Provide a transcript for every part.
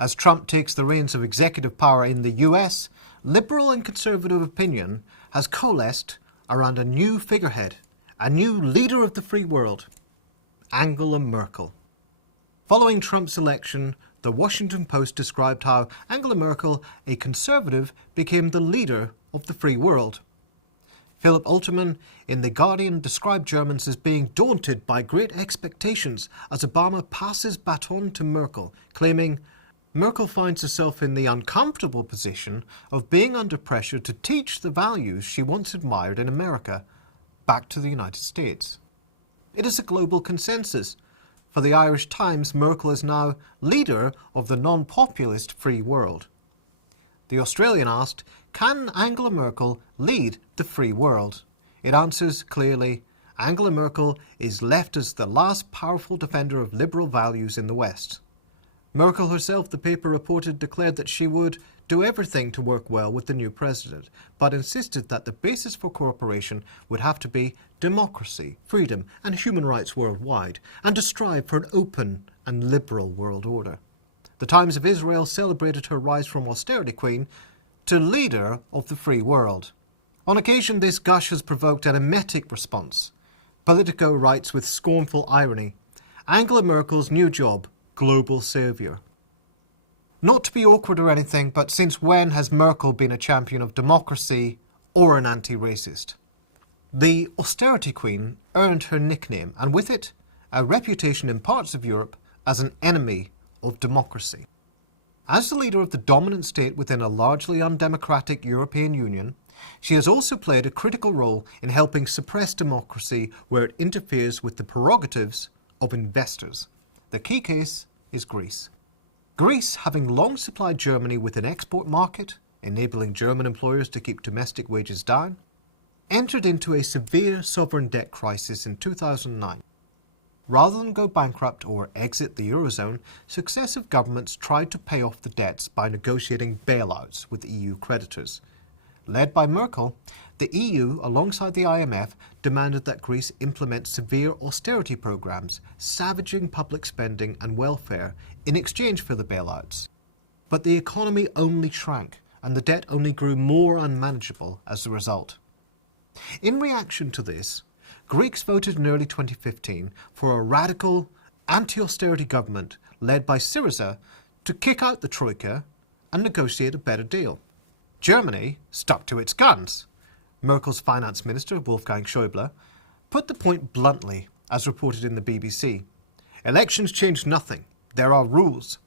As Trump takes the reins of executive power in the US, liberal and conservative opinion has coalesced around a new figurehead, a new leader of the free world, Angela Merkel. Following Trump's election, the Washington Post described how Angela Merkel, a conservative, became the leader of the free world. Philip Alterman in The Guardian described Germans as being daunted by great expectations as Obama passes baton to Merkel, claiming Merkel finds herself in the uncomfortable position of being under pressure to teach the values she once admired in America back to the United States. It is a global consensus. For the Irish Times, Merkel is now leader of the non-populist free world. The Australian asked, can Angela Merkel lead the free world? It answers clearly, Angela Merkel is left as the last powerful defender of liberal values in the West. Merkel herself, the paper reported, declared that she would do everything to work well with the new president, but insisted that the basis for cooperation would have to be democracy, freedom and human rights worldwide, and to strive for an open and liberal world order. The Times of Israel celebrated her rise from austerity queen to leader of the free world. On occasion, this gush has provoked an emetic response. Politico writes with scornful irony, Angela Merkel's new job, global saviour. Not to be awkward or anything, but since when has Merkel been a champion of democracy or an anti-racist? The austerity queen earned her nickname, and with it, a reputation in parts of Europe as an enemy of democracy. As the leader of the dominant state within a largely undemocratic European Union, she has also played a critical role in helping suppress democracy where it interferes with the prerogatives of investors. The key case is Greece. Greece, having long supplied Germany with an export market, enabling German employers to keep domestic wages down, entered into a severe sovereign debt crisis in 2009. Rather than go bankrupt or exit the Eurozone, successive governments tried to pay off the debts by negotiating bailouts with EU creditors. Led by Merkel, the EU, alongside the IMF, demanded that Greece implement severe austerity programs, savaging public spending and welfare in exchange for the bailouts. But the economy only shrank, and the debt only grew more unmanageable as a result. In reaction to this, Greeks voted in early 2015 for a radical, anti-austerity government led by Syriza to kick out the Troika and negotiate a better deal. Germany stuck to its guns. Merkel's finance minister, Wolfgang Schäuble, put the point bluntly, as reported in the BBC. Elections change nothing. There are rules.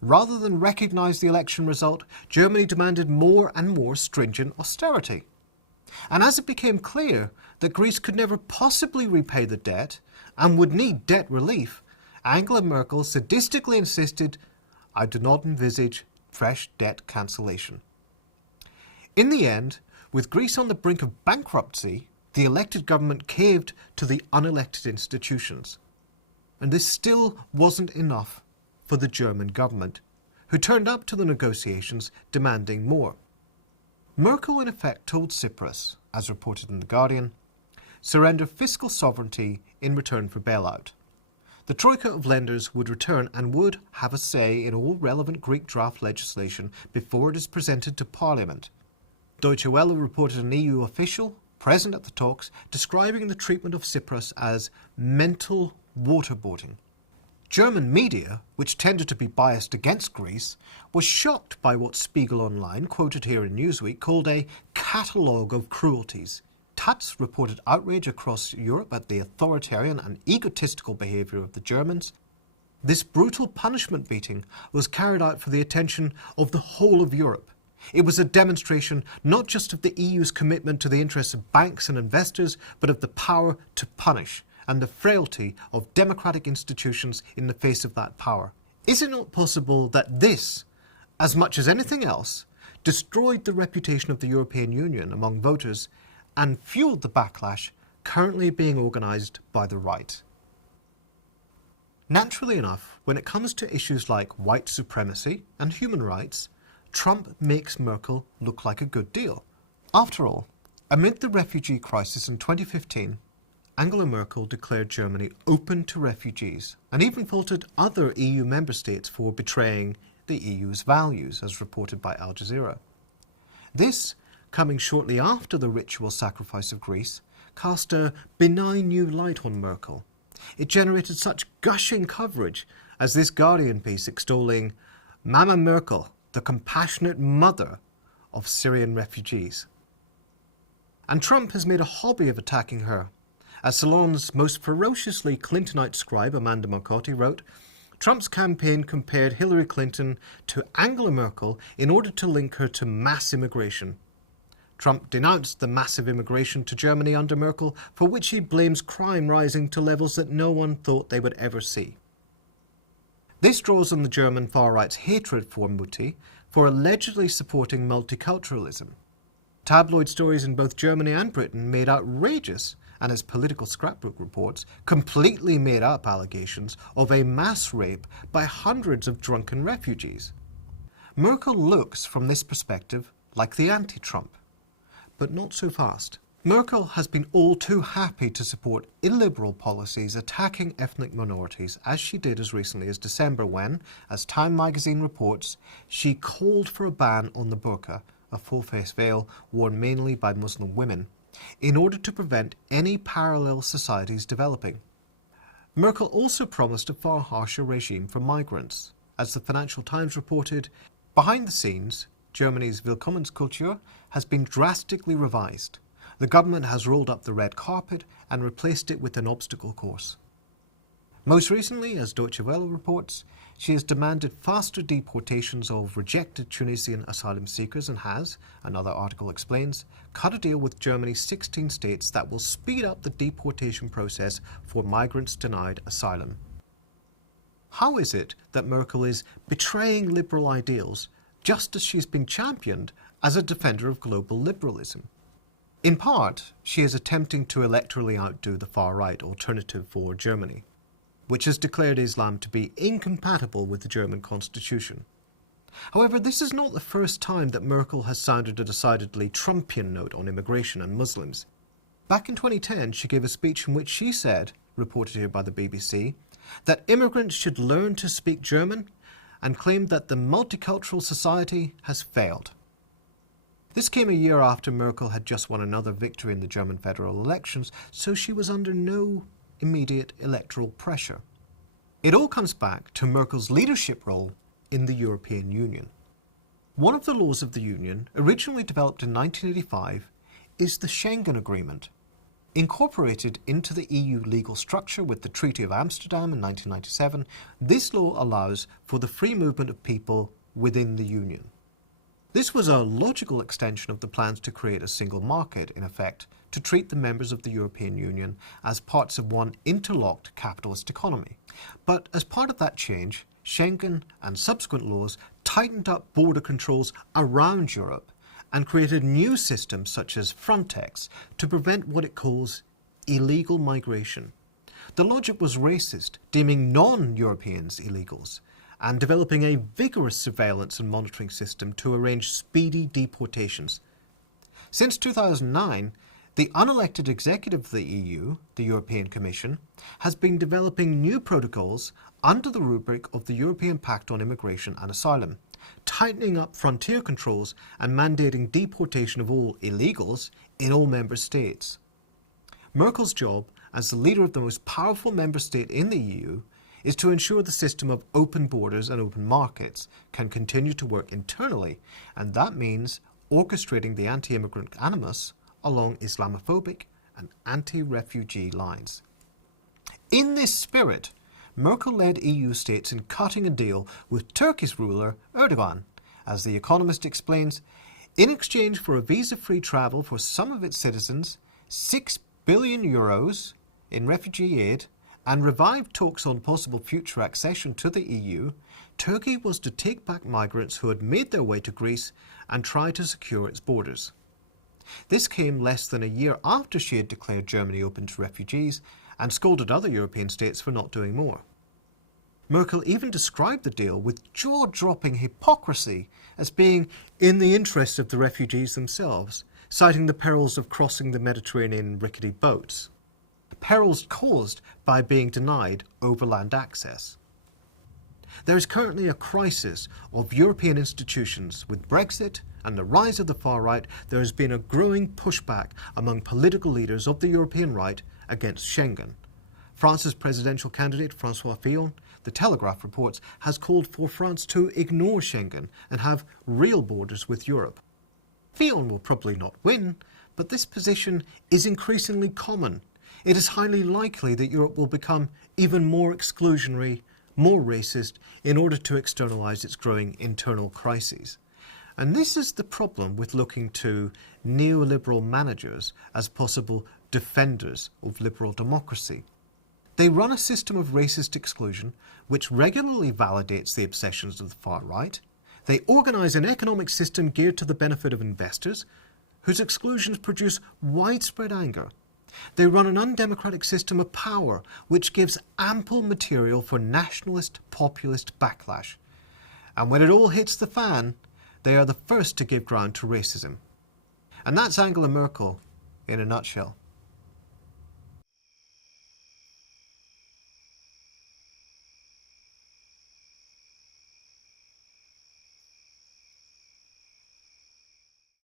Rather than recognise the election result, Germany demanded more and more stringent austerity. And as it became clear that Greece could never possibly repay the debt and would need debt relief, Angela Merkel sadistically insisted, I do not envisage fresh debt cancellation. In the end, with Greece on the brink of bankruptcy, the elected government caved to the unelected institutions. And this still wasn't enough for the German government, who turned up to the negotiations demanding more. Merkel in effect told Cyprus, as reported in The Guardian, surrender fiscal sovereignty in return for bailout. The troika of lenders would return and would have a say in all relevant Greek draft legislation before it is presented to Parliament. Deutsche Welle reported an EU official, present at the talks, describing the treatment of Cyprus as mental waterboarding. German media, which tended to be biased against Greece, was shocked by what Spiegel Online, quoted here in Newsweek, called a catalogue of cruelties. Taz reported outrage across Europe at the authoritarian and egotistical behaviour of the Germans. This brutal punishment beating was carried out for the attention of the whole of Europe. It was a demonstration not just of the EU's commitment to the interests of banks and investors, but of the power to punish and the frailty of democratic institutions in the face of that power. Is it not possible that this, as much as anything else, destroyed the reputation of the European Union among voters and fueled the backlash currently being organised by the right? Naturally enough, when it comes to issues like white supremacy and human rights, Trump makes Merkel look like a good deal. After all, amid the refugee crisis in 2015, Angela Merkel declared Germany open to refugees and even faulted other EU member states for betraying the EU's values, as reported by Al Jazeera. This, coming shortly after the ritual sacrifice of Greece, cast a benign new light on Merkel. It generated such gushing coverage as this Guardian piece extolling Mama Merkel, the compassionate mother of Syrian refugees. And Trump has made a hobby of attacking her. As Salon's most ferociously Clintonite scribe, Amanda Marcotte, wrote, Trump's campaign compared Hillary Clinton to Angela Merkel in order to link her to mass immigration. Trump denounced the massive immigration to Germany under Merkel, for which he blames crime rising to levels that no one thought they would ever see. This draws on the German far-right's hatred for Mutti for allegedly supporting multiculturalism. Tabloid stories in both Germany and Britain made outrageous, and as Political Scrapbook reports, completely made up allegations of a mass rape by hundreds of drunken refugees. Merkel looks, from this perspective, like the anti-Trump. But not so fast. Merkel has been all too happy to support illiberal policies attacking ethnic minorities, as she did as recently as December when, as Time magazine reports, she called for a ban on the burqa, a full-face veil worn mainly by Muslim women, in order to prevent any parallel societies developing. Merkel also promised a far harsher regime for migrants. As the Financial Times reported, behind the scenes, Germany's Willkommenskultur has been drastically revised. The government has rolled up the red carpet and replaced it with an obstacle course. Most recently, as Deutsche Welle reports, she has demanded faster deportations of rejected Tunisian asylum seekers and has, another article explains, cut a deal with Germany's 16 states that will speed up the deportation process for migrants denied asylum. How is it that Merkel is betraying liberal ideals just as she's been championed as a defender of global liberalism? In part, she is attempting to electorally outdo the far-right Alternative for Germany, which has declared Islam to be incompatible with the German constitution. However, this is not the first time that Merkel has sounded a decidedly Trumpian note on immigration and Muslims. Back in 2010, she gave a speech in which she said, reported here by the BBC, that immigrants should learn to speak German and claimed that the multicultural society has failed. This came a year after Merkel had just won another victory in the German federal elections, so she was under no immediate electoral pressure. It all comes back to Merkel's leadership role in the European Union. One of the laws of the Union, originally developed in 1985, is the Schengen Agreement. Incorporated into the EU legal structure with the Treaty of Amsterdam in 1997, this law allows for the free movement of people within the Union. This was a logical extension of the plans to create a single market, in effect, to treat the members of the European Union as parts of one interlocked capitalist economy. But as part of that change, Schengen and subsequent laws tightened up border controls around Europe and created new systems such as Frontex to prevent what it calls illegal migration. The logic was racist, deeming non-Europeans illegals, and developing a vigorous surveillance and monitoring system to arrange speedy deportations. Since 2009, the unelected executive of the EU, the European Commission, has been developing new protocols under the rubric of the European Pact on Immigration and Asylum, tightening up frontier controls and mandating deportation of all illegals in all member states. Merkel's job as the leader of the most powerful member state in the EU is to ensure the system of open borders and open markets can continue to work internally, and that means orchestrating the anti-immigrant animus along Islamophobic and anti-refugee lines. In this spirit, Merkel led EU states in cutting a deal with Turkey's ruler Erdogan. As The Economist explains, in exchange for a visa-free travel for some of its citizens, €6 billion in refugee aid, and revived talks on possible future accession to the EU, Turkey was to take back migrants who had made their way to Greece and try to secure its borders. This came less than a year after she had declared Germany open to refugees and scolded other European states for not doing more. Merkel even described the deal with jaw-dropping hypocrisy as being in the interest of the refugees themselves, citing the perils of crossing the Mediterranean in rickety boats. Perils caused by being denied overland access. There is currently a crisis of European institutions. With Brexit and the rise of the far right, there has been a growing pushback among political leaders of the European right against Schengen. France's presidential candidate, François Fillon, The Telegraph reports, has called for France to ignore Schengen and have real borders with Europe. Fillon will probably not win, but this position is increasingly common. It is highly likely that Europe will become even more exclusionary, more racist, in order to externalise its growing internal crises. And this is the problem with looking to neoliberal managers as possible defenders of liberal democracy. They run a system of racist exclusion which regularly validates the obsessions of the far right. They organise an economic system geared to the benefit of investors, whose exclusions produce widespread anger. They run an undemocratic system of power which gives ample material for nationalist, populist backlash. And when it all hits the fan, they are the first to give ground to racism. And that's Angela Merkel in a nutshell.